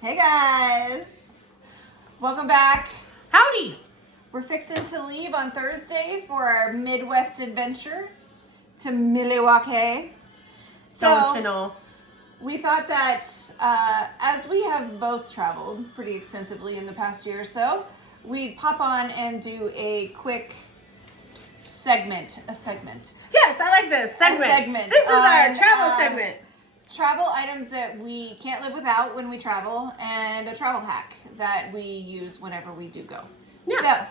Hey guys, welcome back. Howdy! We're fixing to leave on Thursday for our Midwest adventure to Milwaukee. Don't you know? We thought that as we have both traveled pretty extensively in the past year or so, we'd pop on and do a quick segment. Yes, I like this segment. segment This is our on, travel segment. Travel items that we can't live without when we travel, and a travel hack that we use whenever we do go. Yeah.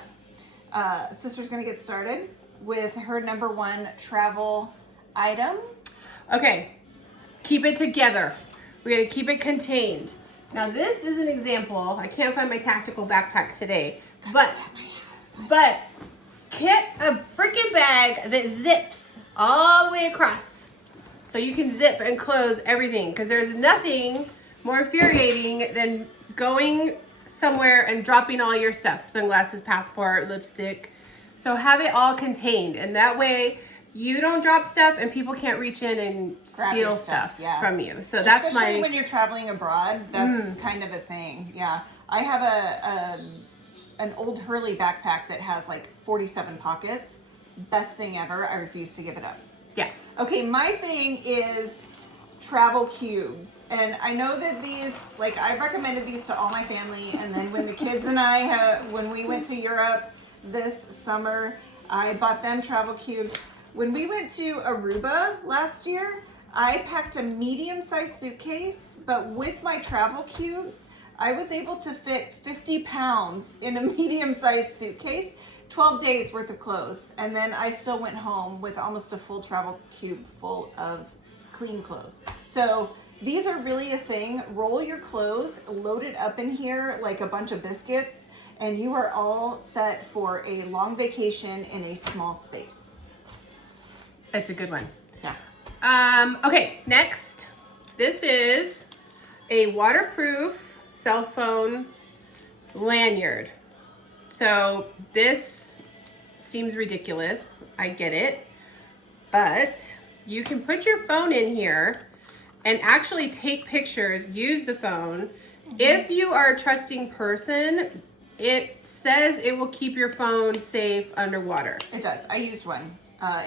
So, Sister's gonna get started with her number one travel item. Okay, keep it together. We're gonna keep it contained. Now this is an example. I can't find my tactical backpack today, but It's at my house. get a freaking bag that zips all the way across. So you can zip and close everything, because there's nothing more infuriating than going somewhere and dropping all your stuff. Sunglasses, passport, lipstick. So have it all contained, and that way you don't drop stuff and people can't reach in and Grab steal your stuff yeah. from you. So that's Especially my when you're traveling abroad, that's kind of a thing. Yeah, I have an old Hurley backpack that has like 47 pockets. Best thing ever. I refuse to give it up. yeah. Okay, my thing is travel cubes. And I know that these, like, I've recommended these to all my family. And then when the kids and I, when we went to Europe this summer, I bought them travel cubes. When we went to Aruba last year, I packed a medium-sized suitcase, but with my travel cubes, I was able to fit 50 pounds in a medium-sized suitcase. 12 days worth of clothes, and then I still went home with almost a full travel cube full of clean clothes. So these are really a thing. Roll your clothes, load it up in here like a bunch of biscuits, and you are all set for a long vacation in a small space. It's a good one. Yeah. Okay, next. This is a waterproof cell phone lanyard. So this seems ridiculous. I get it. But you can put your phone in here and actually take pictures, use the phone. If you are a trusting person, it says it will keep your phone safe underwater. It does. I used one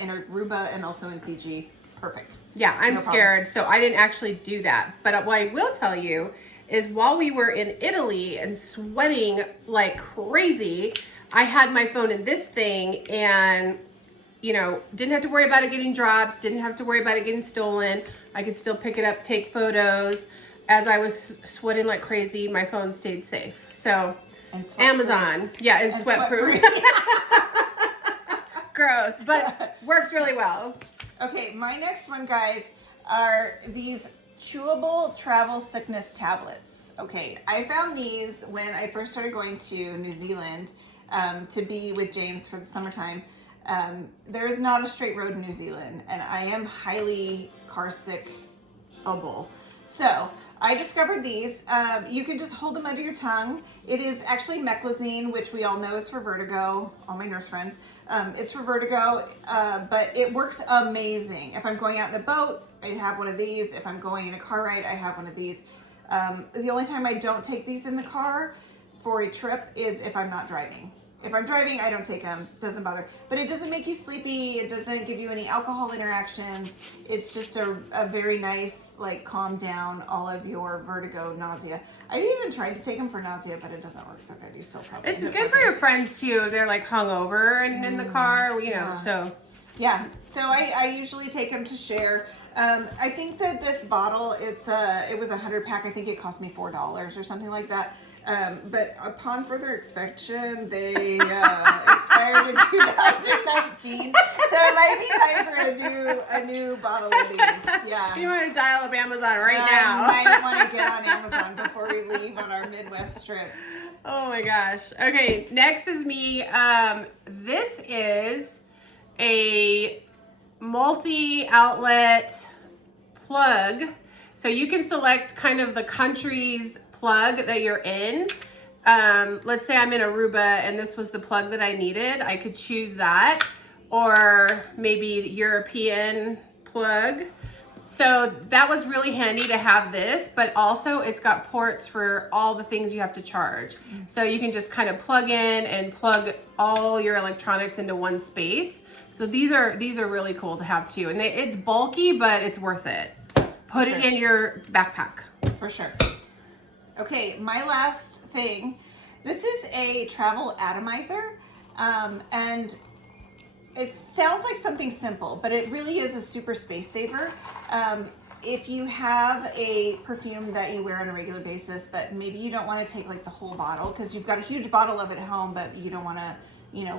in Aruba and also in Fiji. Perfect. Yeah, I'm No scared, problems. so I didn't actually do that. But what I will tell you is while we were in Italy and sweating like crazy, I had my phone in this thing and, you know, didn't have to worry about it getting dropped, didn't have to worry about it getting stolen. I could still pick it up, take photos. As I was sweating like crazy, my phone stayed safe. So, And sweat-free. Amazon. Yeah, it's And sweat-proof. sweat-free. Gross, but works really well. Okay, my next one, guys, are these chewable travel sickness tablets. Okay, I found these when I first started going to New Zealand to be with James for the summertime. There is not a straight road in New Zealand, and I am highly car sick-able. So I discovered these. You can just hold them under your tongue. It is actually meclizine, which we all know is for vertigo. All my nurse friends. It's for vertigo, but it works amazing. If I'm going out in a boat, I have one of these. If I'm going in a car ride, I have one of these. The only time I don't take these in the car for a trip is if I'm not driving. If I'm driving, I don't take them. Doesn't bother. But it doesn't make you sleepy. It doesn't give you any alcohol interactions. It's just a very nice, like, calm down all of your vertigo, nausea. I've even tried to take them for nausea, but it doesn't work so good. You still probably It's end up good with for it. your friends too. They're like hungover and in the car, you know, yeah. so. Yeah, so I usually take them to share. I think that this bottle, it was a 100 pack. I think it cost me $4 or something like that. But upon further inspection, they expired in 2019. So it might be time for a new bottle of these. Yeah. You want to dial up Amazon right I now. might want to get on Amazon before we leave on our Midwest trip. Oh my gosh. Okay, next is me. This is a multi-outlet plug. So you can select kind of the country's plug that you're in. Let's say I'm in Aruba and this was the plug that I needed. I could choose that, or maybe the European plug. So that was really handy to have this, but also it's got ports for all the things you have to charge. So you can just kind of plug in and plug all your electronics into one space. So these are really cool to have too. And it's bulky, but it's worth it. Put it in your backpack. For sure. Okay, my last thing. This is a travel atomizer. And it sounds like something simple, but it really is a super space saver. If you have a perfume that you wear on a regular basis, but maybe you don't want to take like the whole bottle because you've got a huge bottle of it at home, but you don't want to,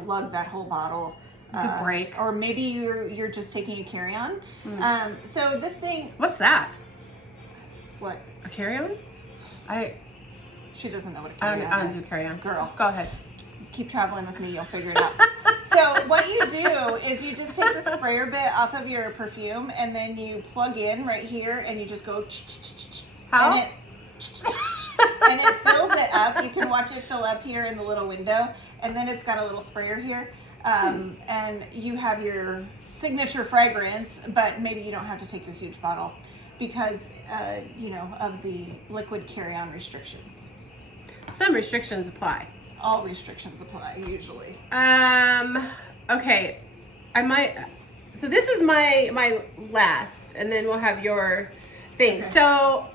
lug that whole bottle. The break. Or maybe you're just taking a carry-on. So this thing. What's that? What? A carry-on? She doesn't know what a I carry-on don't is. do carry-on. Girl. Go ahead. Keep traveling with me, you'll figure it out. So what you do is you just take the sprayer bit off of your perfume and then you plug in right here and you just go How? and it fills it up. You can watch it fill up here in the little window, and then it's got a little sprayer here. And you have your signature fragrance, but maybe you don't have to take your huge bottle because of the liquid carry-on restrictions. Some restrictions apply. All restrictions apply usually. Okay. So this is my last, and then we'll have your thing. Okay. So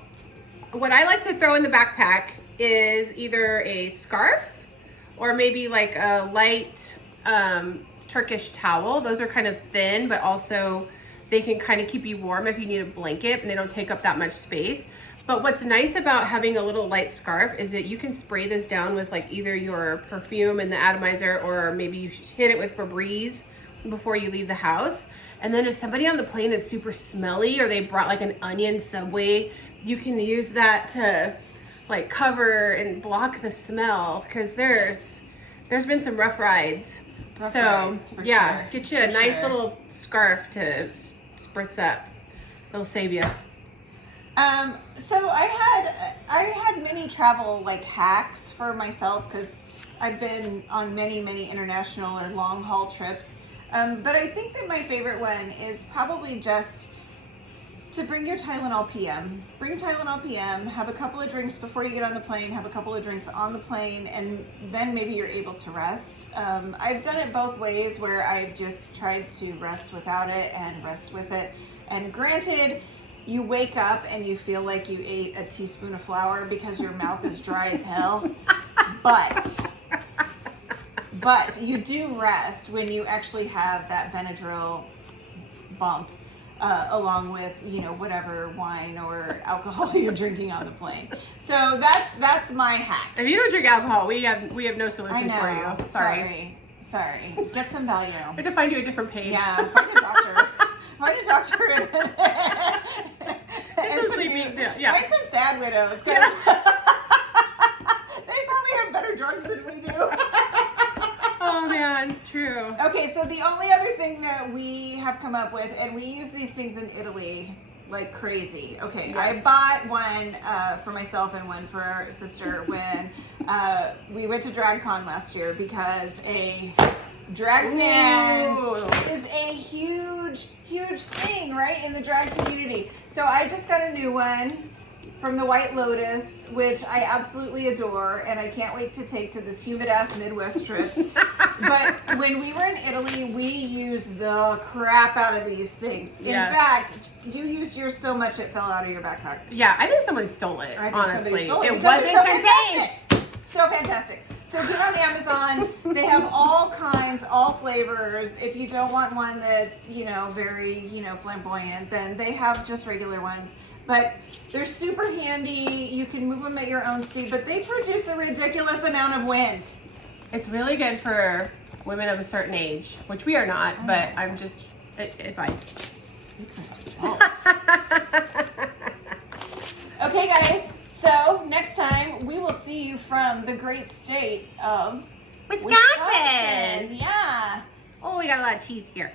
what I like to throw in the backpack is either a scarf or maybe like a light Turkish towel. Those are kind of thin, but also they can kind of keep you warm if you need a blanket, and they don't take up that much space. But what's nice about having a little light scarf is that you can spray this down with like either your perfume and the atomizer, or maybe you hit it with Febreze before you leave the house. And then if somebody on the plane is super smelly, or they brought like an onion Subway, you can use that to like cover and block the smell, because there's been some rough rides. Rough so rides, for yeah, sure. get you a For nice sure. little scarf to spritz up. It'll save you. So I had many travel like hacks for myself because I've been on many international or long haul trips. But I think that my favorite one is probably just to bring your Tylenol PM. Bring Tylenol PM, have a couple of drinks before you get on the plane, have a couple of drinks on the plane, and then maybe you're able to rest. I've done it both ways where I've just tried to rest without it and rest with it. And granted, you wake up and you feel like you ate a teaspoon of flour because your mouth is dry as hell. But you do rest when you actually have that Benadryl bump along with, whatever wine or alcohol you're drinking on the plane. So that's my hack. If you don't drink alcohol, we have no I solution know. for you. Sorry. Get some value. We have to find you a different page. Yeah, find a doctor. Find a doctor and some sleepy- yeah. find some sad widows because they probably have better drugs than we do. Oh man, true. Okay, so the only other thing that we have come up with, and we use these things in Italy like crazy. Okay, Yes. I bought one for myself and one for our sister when we went to DragCon last year because a drag fan Ooh. is a huge thing, right, in the drag community. So I just got a new one from the White Lotus, which I absolutely adore, and I can't wait to take to this humid ass Midwest trip. But when we were in Italy, we used the crap out of these things. In Yes. fact, you used yours so much it fell out of your backpack. Yeah, I think somebody stole it. I think honestly, somebody stole it it because wasn't they're so contained. fantastic. So fantastic. So get on Amazon. They have all kinds, all flavors. If you don't want one that's, very, flamboyant, then they have just regular ones. But they're super handy. You can move them at your own speed, but they produce a ridiculous amount of wind. It's really good for women of a certain age, which we are not, but I'm just advice. Okay, guys. So next time we will see you from the great state of Wisconsin. Yeah. Oh, we got a lot of cheese here.